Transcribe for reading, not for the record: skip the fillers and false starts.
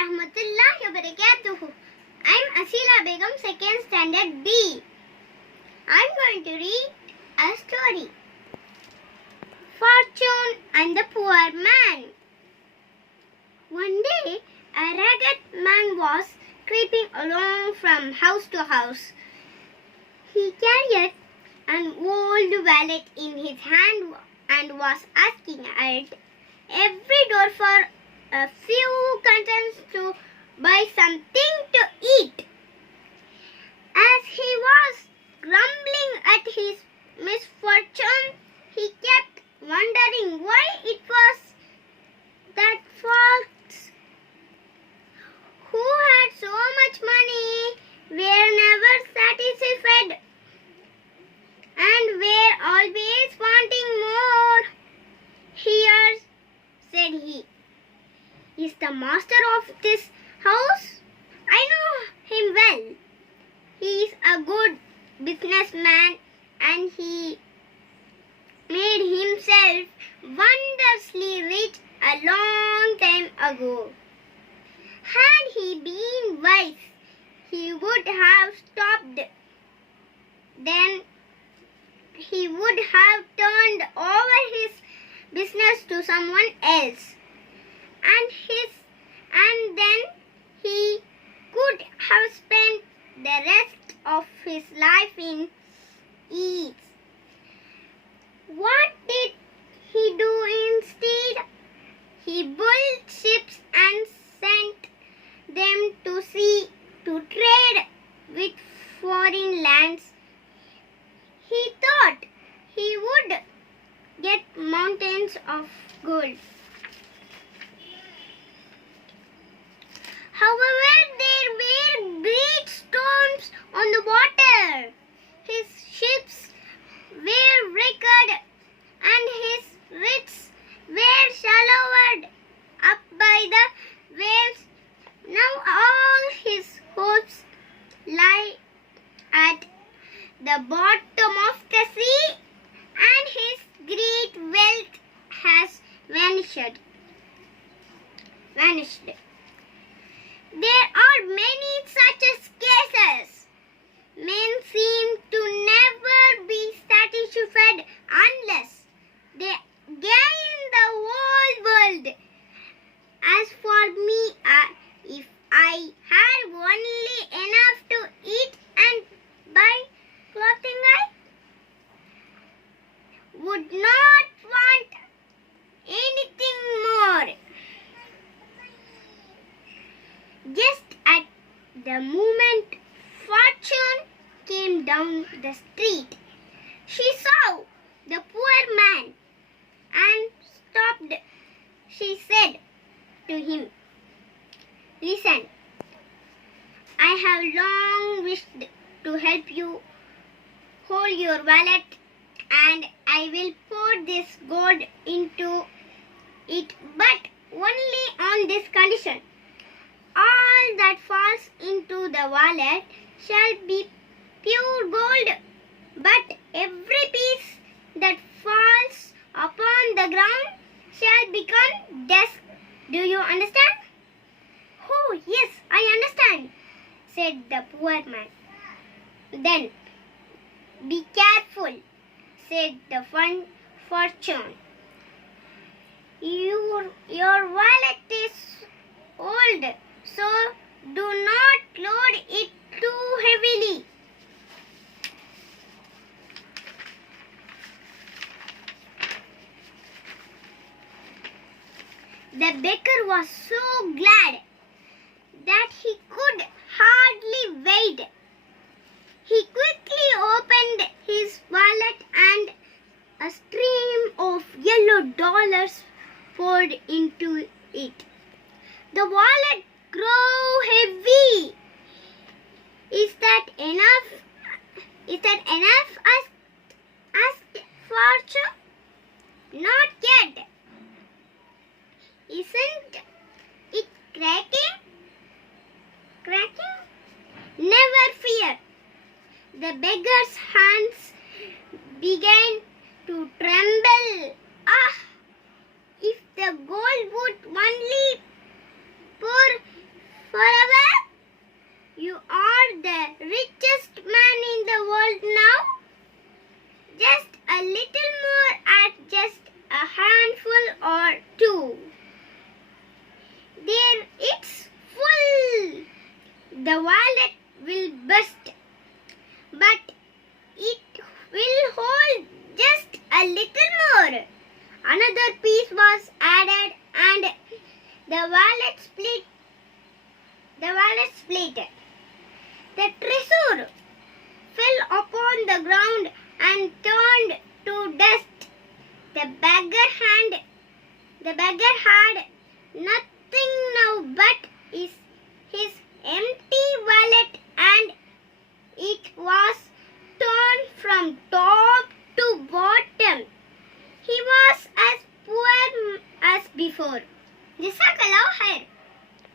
warahmatullahi wabarakatuh. I'm Asila Begum, 2nd standard B. I'm going to read a story. Fortune and the Poor Man. One day, a ragged man was creeping along from house to house. He carried an old wallet in his hand and was asking at every door for a few contents to buy something to eat. As he was grumbling at his misfortune, he kept wondering why it was that folks who had so much money were never satisfied and were always wanting more. Here, said he, is the master of this house? I know him well. He is a good businessman and he made himself wondrously rich a long time ago. Had he been wise, he would have stopped. Then he would have turned over his business to someone else. And then he could have spent the rest of his life in ease. What did he do instead? He built ships and sent them to sea to trade with foreign lands. He thought he would get mountains of gold. However, there were great storms on the water. His ships were wrecked and his riches were swallowed up by the waves. Now all his hopes lie at the bottom of the sea and his great wealth has vanished. There are many such cases. Men seem to never be satisfied unless they gain the whole world. As for me, if I had only enough to eat and buy clothing, I would not want anything more. Just at the moment Fortune came down the street, she saw the poor man and stopped. She said to him, "Listen, I have long wished to help you. Hold your wallet and I will pour this gold into it, but only on this condition. All that falls into the wallet shall be pure gold, but every piece that falls upon the ground shall become dust. Do you understand?" "Oh, yes, I understand," said the poor man. "Then be careful," said the Fortune. Your wallet is old, so do not load it too heavily. The beggar was so glad that he could hardly wait. He quickly opened his wallet and a stream of yellow dollars poured into it. The wallet grew heavy. Is that enough? Asked Fortune. "Not yet. Isn't it cracking? Never fear." The beggar's hands began to tremble. If the gold would only pour forever? You are the richest man in the world now. Just a little more at just a handful or two. There it's full. The wallet will burst, but it will hold just a little more. Another piece was added and the wallet split. The treasure fell upon the ground and turned to dust. The beggar had nothing now but his empty wallet, and it was torn from top to bottom. He was as poor as before. Jazakallah